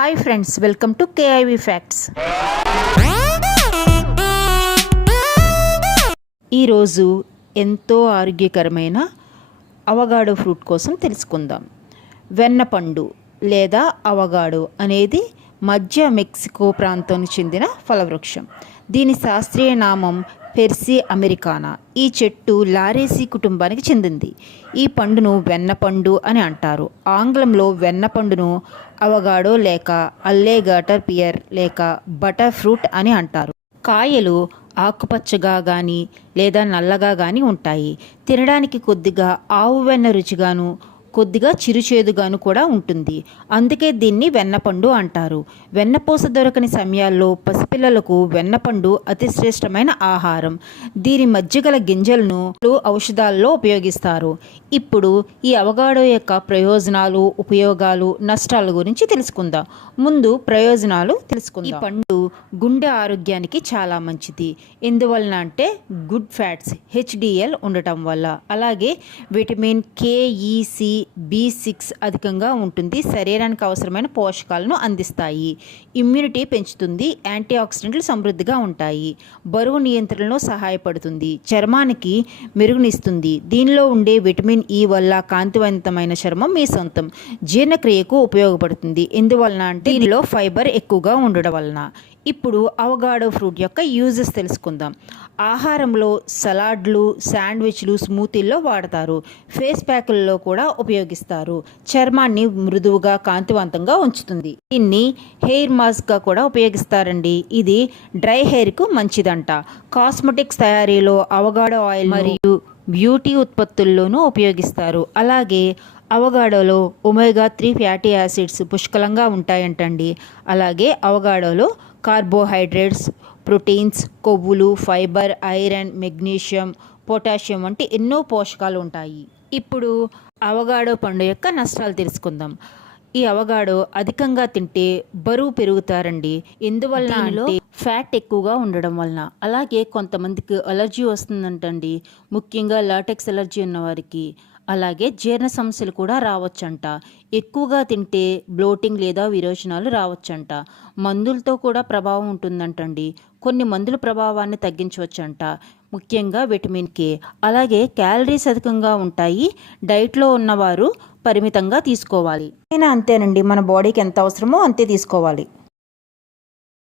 Hi friends, welcome to KIV facts. ఈరోజు ఎంతో ఆరోగ్యకరమైన అవగాడో ఫ్రూట్ కోసం తెలుసుకుందాం. వెన్నపండు లేదా అవగాడో అనేది మధ్య మెక్సికో ప్రాంతానికి చెందిన ఫలవృక్షం. దీని శాస్త్రీయ నామం పెర్సీ అమెరికానా. ఈ చెట్టు లారేసీ కుటుంబానికి చెందింది. ఈ పండును వెన్నపండు అని అంటారు. ఆంగ్లంలో వెన్నపండును అవగాడో లేక అల్లేగాటర్ పియర్ లేక బటర్ ఫ్రూట్ అని అంటారు. కాయలు ఆకుపచ్చగా కానీ లేదా నల్లగా కానీ ఉంటాయి. తినడానికి కొద్దిగా ఆవు వెన్న రుచిగాను కొద్దిగా చిరుచేదుగాను కూడా ఉంటుంది. అందుకే దీన్ని వెన్నపండు అంటారు. వెన్నపూస దొరకని సమయాల్లో పసిపిల్లలకు వెన్నపండు అతి శ్రేష్టమైన ఆహారం. దీని మధ్య గల గింజలను ఔషధాల్లో ఉపయోగిస్తారు. ఇప్పుడు ఈ అవగాడో యొక్క ప్రయోజనాలు, ఉపయోగాలు, నష్టాల గురించి తెలుసుకుందాం. ముందు ప్రయోజనాలు తెలుసుకుందాం. ఈ పండు గుండె ఆరోగ్యానికి చాలా మంచిది. ఎందువలన అంటే గుడ్ ఫ్యాట్స్ HDL ఉండటం వల్ల. అలాగే విటమిన్ KE, B6 అధికంగా ఉంటుంది. శరీరానికి అవసరమైన పోషకాలను అందిస్తాయి. ఇమ్యూనిటీ పెంచుతుంది. యాంటీ ఆక్సిడెంట్లు సమృద్ధిగా ఉంటాయి. బరువు నియంత్రణలో సహాయపడుతుంది. చర్మానికి మెరుగునిస్తుంది. దీనిలో ఉండే విటమిన్ E వల్ల కాంతివంతమైన చర్మం మీ సొంతం. జీర్ణక్రియకు ఉపయోగపడుతుంది. ఎందువలన అంటే దీనిలో ఫైబర్ ఎక్కువగా ఉండడం వలన. ఇప్పుడు అవగాడో ఫ్రూట్ యొక్క యూజెస్ తెలుసుకుందాం. ఆహారంలో సలాడ్లు, శాండ్విచ్లు, స్మూతీల్లో వాడతారు. ఫేస్ ప్యాకుల్లో కూడా ఉపయోగిస్తారు. చర్మాన్ని మృదువుగా, కాంతివంతంగా ఉంచుతుంది. దీన్ని హెయిర్ మాస్క్గా కూడా ఉపయోగిస్తారండి. ఇది డ్రై హెయిర్కు మంచిదంట. కాస్మెటిక్స్ తయారీలో అవగాడో ఆయిల్ మరియు బ్యూటీ ఉత్పత్తుల్లోనూ ఉపయోగిస్తారు. అలాగే అవగాడోలో ఒమేగా 3 ఫ్యాటీ యాసిడ్స్ పుష్కలంగా ఉంటాయంటండి. అలాగే అవగాడోలో కార్బోహైడ్రేట్స్, ప్రోటీన్స్, కొవ్వులు, ఫైబర్, ఐరన్, మెగ్నీషియం, పొటాషియం వంటి ఎన్నో పోషకాలు ఉంటాయి. ఇప్పుడు అవగాడో పండు యొక్క నష్టాలు తెలుసుకుందాం. ఈ అవగాడో అధికంగా తింటే బరువు పెరుగుతారండి. ఎందువల్ల అంటే ఫ్యాట్ ఎక్కువగా ఉండడం వలన. అలాగే కొంతమందికి అలర్జీ వస్తుందంటండి, ముఖ్యంగా లాటెక్స్ అలర్జీ ఉన్న వారికి. అలాగే జీర్ణ సమస్యలు కూడా రావచ్చంట. ఎక్కువగా తింటే బ్లోటింగ్ లేదా విరోచనాలు రావచ్చంట. మందులతో కూడా ప్రభావం ఉంటుందంటండి. కొన్ని మందుల ప్రభావాన్ని తగ్గించవచ్చంట, ముఖ్యంగా విటమిన్ K. అలాగే క్యాలరీస్ అధికంగా ఉంటాయి. డైట్లో ఉన్నవారు పరిమితంగా తీసుకోవాలి. అయినా అంతేనండి, మన బాడీకి ఎంత అవసరమో అంతే తీసుకోవాలి.